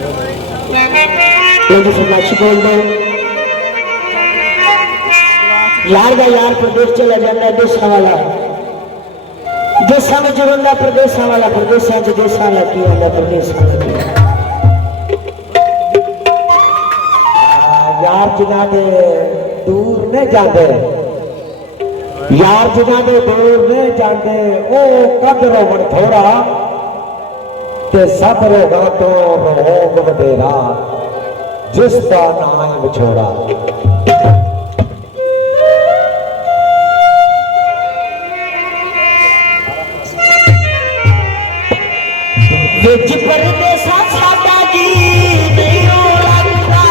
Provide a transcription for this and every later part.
जी फरमाइश बोल दो यार का यार प्रदेश चला जाता देशा वाला देशा में जो बंदा प्रदेशा वाला प्रदेशा च देशा लगी आता प्रदेशा यार जिन्हों के दूर नहीं जाते यार जिन्हों के दूर नहीं जाते वो कद रोवन थोड़ा ते सब रोगा तो रोग वडेरा जिसका नाम विछोड़ा विच परदेसा साडा जी नहीं लगदा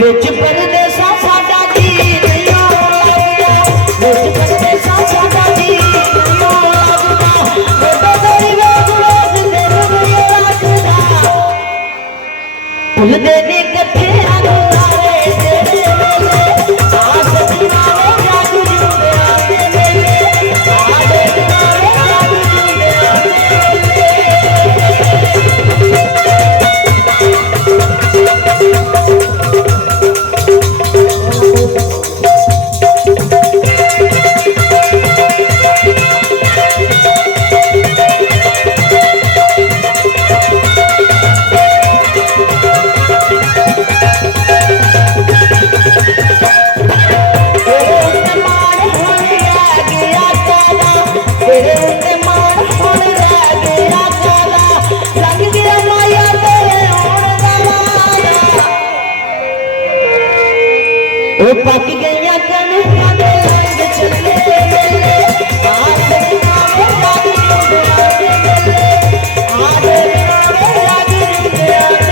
विच परदेसा साडा जी नहीं लगदा विच परदेसा साडा जी नहीं लगदा बेटा तेरी रोज तेरे लगदा भुल दे नी कथे आरे तेरे वेले आस दीवाने जादू जुंदे पक गया कन्हैया दे रंग चले आस दिनावे जाग जुंदे आदे दिनावे जाग जुंदे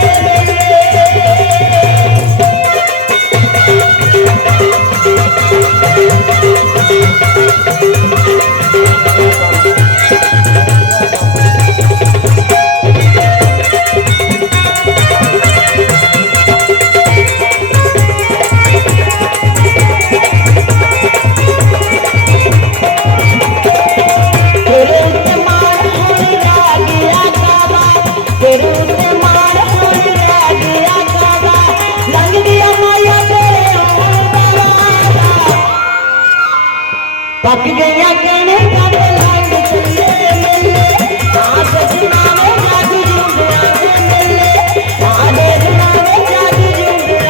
पक गया कन्हैया दे रंग चले आस दिनावे जाग जुंदे आदे दिनावे जाग जुंदे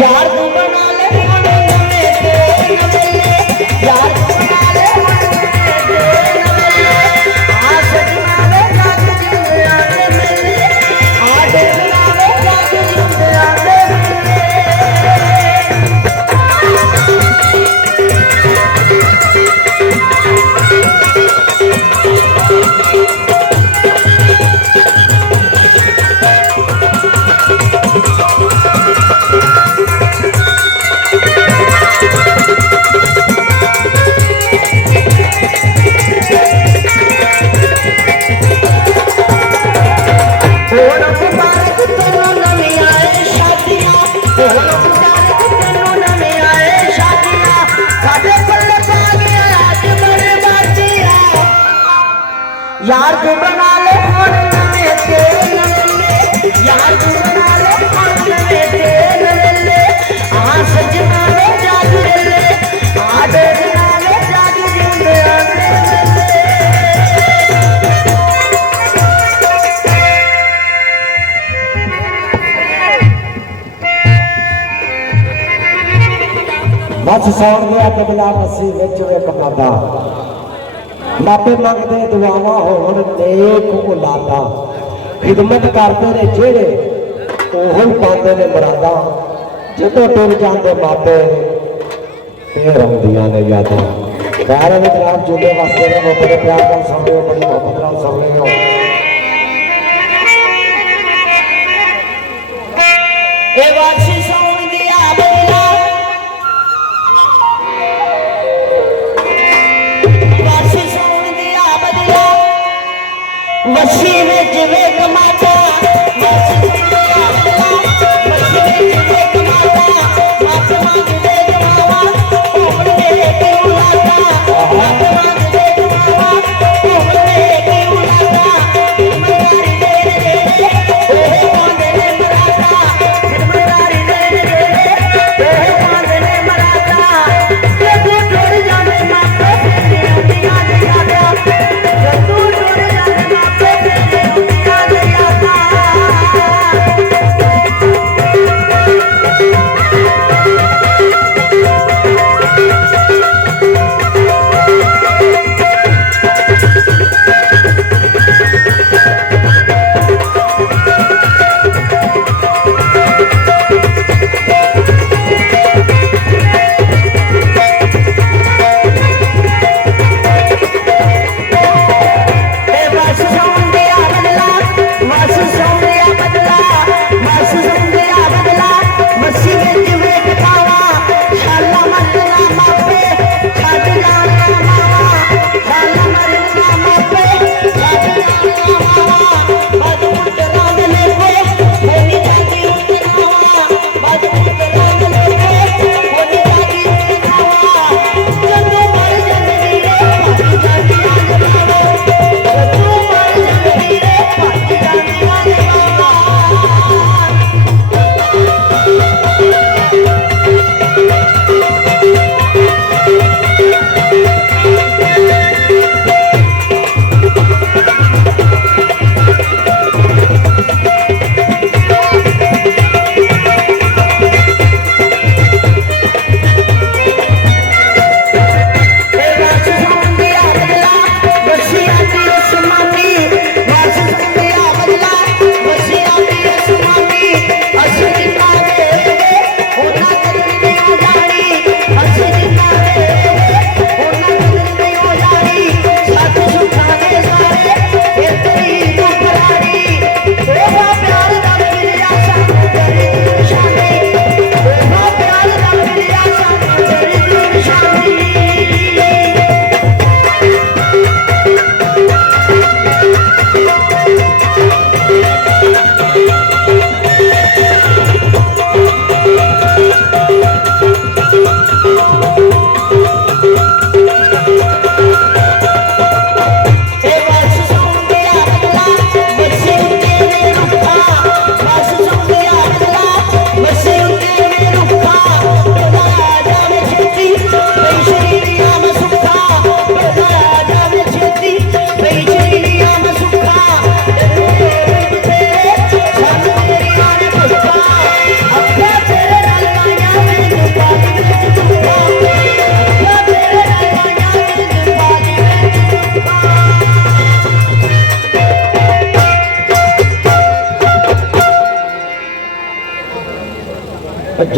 यार तू बना ले नवे तेरे यार तू बना ले नवे तेरे आस दिनावे जाग जुंदे आदे दिनावे जाग जुंदे यार तू बना ले नवे तेरे यार तू बना ले नवे तेरे आस दिनावे जाग जुंदे आदे दिनावे जाग जुंदे बस सौन गया तो बिला मसीह विच एक मादा मापे मंगते दुआवा होण नेक औलादा खिदमत करते ने जेड़े ओह पाते ने मुरादा ਜਦੋਂ ਟੁਰ ਜਾਂਦੇ ਮਾਪੇ ਫੇਰ ਆਉਂਦੀਆਂ ਨੇ ਯਾਦਾਂ। ਖੈਰ ਵੀ ਜਨਾਬ ਜੁੜੇ ਵਾਸਤੇ ਨੇ ਬੜੇ ਪਿਆਰ ਨਾਲ ਸੁਣ ਰਹੇ ਹੋ, ਬੜੀ ਮੁਹੱਬਤ ਨਾਲ ਸੁਣ ਰਹੇ ਹੋ। ਇਹ ਵਾਸੀ ਸੌਣ ਦੀ ਆ ਬਦਲਾ, ਵਾਸੀ ਸੌਣ ਦੀ ਆ ਬਦਲਾ, ਵਸੀ ਵਿੱਚ ਵੇਖ ਮਾਤਾ, ਵਾਸੀ ਸੌਣ ਦੀ ਆ ਬਦਲਾ, ਵਸੀ ਵਿੱਚ ਵੇਖ ਮਾਤਾ, ਮੱਤ ਮੰਗਦੇ ਜਮਾਵਾ, ਘੁੰਮਦੇ ਕਿਉਂ ਲਾਤਾ, ਮੱਤ ਮੰਗਦੇ ਜਮਾਵਾ, ਘੁੰਮਦੇ ਕਿਉਂ ਲਾਤਾ, ਮਰਾਰੀ ਦੇ ਦੇ ਉਹ ਪਾਉਂਦੇ ਨੇ ਮਰਾਤਾ, ਮਰਾਰੀ ਦੇ ਦੇ ਉਹ ਪਾਉਂਦੇ ਨੇ ਮਰਾਤਾ, ਜਦੋਂ ਟੁਰ ਜਾਂਦੇ ਮਾਪੇ ਤੇਰੇ ਯਾਦ ਯਾਦਾਂ, ਜਦੋਂ ਟੁਰ ਜਾਂਦੇ ਮਾਪੇ ਤੇਰੇ ਯਾਦ ਯਾਦਾਂ।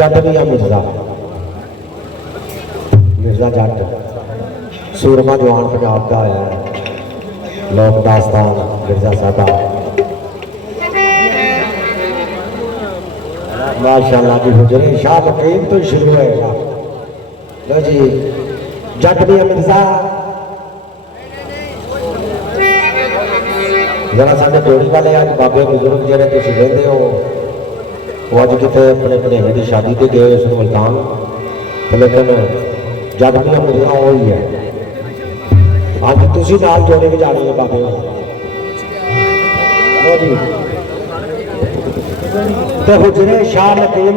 जट भी है मिर्जा, मिर्जा जट सूरमा जवान पंजाब का है, लोक दास्तान मिर्जा साहबा माशाअल्लाह की हुजरे शाह मकीम तो शुरू होएगा। लो जी जट भी है मिर्जा, जरा साढ़े जोड़ी वाले अज बाबे बुजुर्ग जो तुम कहते हो वो अज कितने अपने भनेवे की शादी से गए उस मुल्तान, लेकिन जट भी मिर्जा वो ही है। अज तुम नाल जोड़े के जाने हैं बाबे जी। तो हुजरे शाह मकीम